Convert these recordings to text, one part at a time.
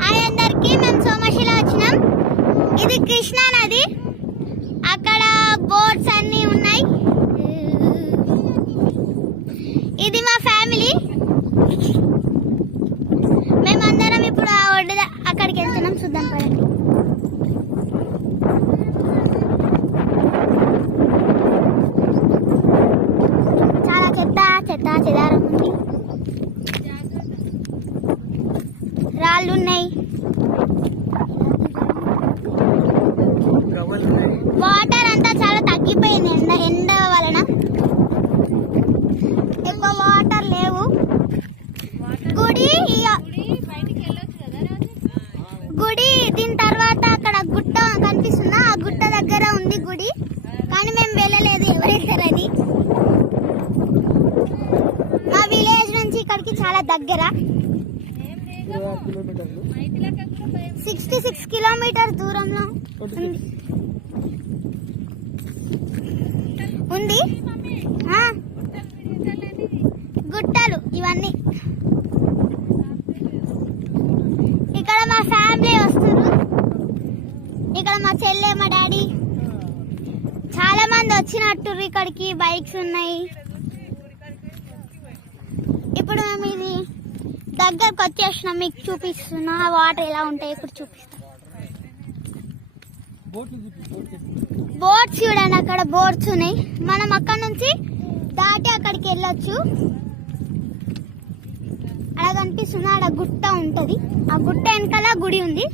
Hi అందరికి, మేము సోమశిల వచ్చినాం. ఇది కృష్ణా నది. అక్కడ బోట్స్ అన్ని ఉన్నాయి. ఇది మా ఫ్యామిలీ. మేమందరం ఇప్పుడు ఆ ఒడ్డు అక్కడికి వెళ్తున్నాం. చూద్దాం పదండి. చాలా చెత్త చెదారం ఉంది. రాళ్ళు ఉన్నాయి. వాటర్ అంతా చాలా తగ్గిపోయింది ఎండ వలన. ఎక్కువ వాటర్ లేవు. గుడి దీని తర్వాత అక్కడ గుట్ట కనిపిస్తుందా, ఆ గుట్ట దగ్గర ఉంది గుడి. కానీ మేము వెళ్ళలేదు, ఎవరెళ్తారని. మా విలేజ్ నుంచి ఇక్కడికి చాలా దగ్గర. 66 కిలోమీటర్ దూరంలో ఉంది. గుట్టలు ఇవన్నీ. ఇక్కడ మా ఫ్యామిలీ వస్తారు. ఇక్కడ మా చెల్లె, మా డాడీ, చాలా మంది వచ్చినట్టు. ఇక్కడికి బైక్స్ ఉన్నాయి. ఇప్పుడు మేము ఇది దగ్గరకు వచ్చేసినాం. మీకు చూపిస్తున్నా వాటర్ ఎలా ఉంటాయి. ఇప్పుడు చూపిస్తాం. బోట్స్ చూడండి, అక్కడ బోట్స్ ఉన్నాయి. మనం అక్కడ నుంచి దాటి అక్కడికి వెళ్ళొచ్చు. అలా కనిపిస్తుంది, అక్కడ గుట్ట ఉంటది. ఆ గుట్ట వెనకాల గుడి ఉంది.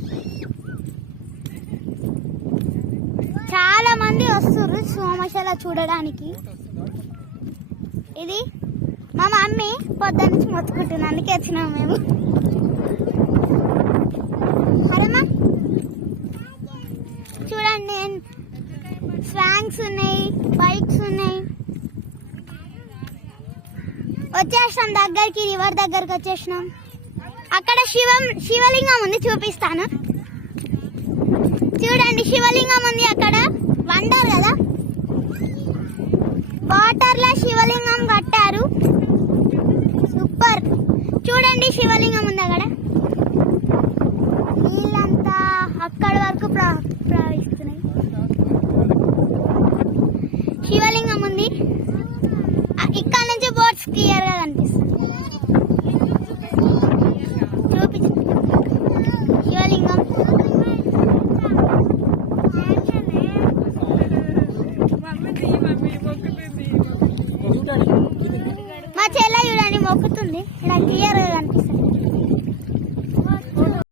చాలా మంది వస్తారు సోమశిల చూడడానికి. ఇది మా మమ్మీ పొద్దు నుంచి మొత్తుకుంటుంది, అందుకే వచ్చినాము మేము. అరేమా చూడండి, స్వాంగ్స్ ఉన్నాయి, బైక్స్ ఉన్నాయి. వచ్చేసినాం దగ్గరికి, రివర్ దగ్గరికి వచ్చేసినాం. అక్కడ శివలింగం ఉంది, చూపిస్తాను. చూడండి, శివలింగం ఉంది అక్కడ. వండర్ కదా, వాటర్ లో శివలింగం కట్టారు. సూపర్. చూడండి, శివలింగం ఉంది అక్కడ.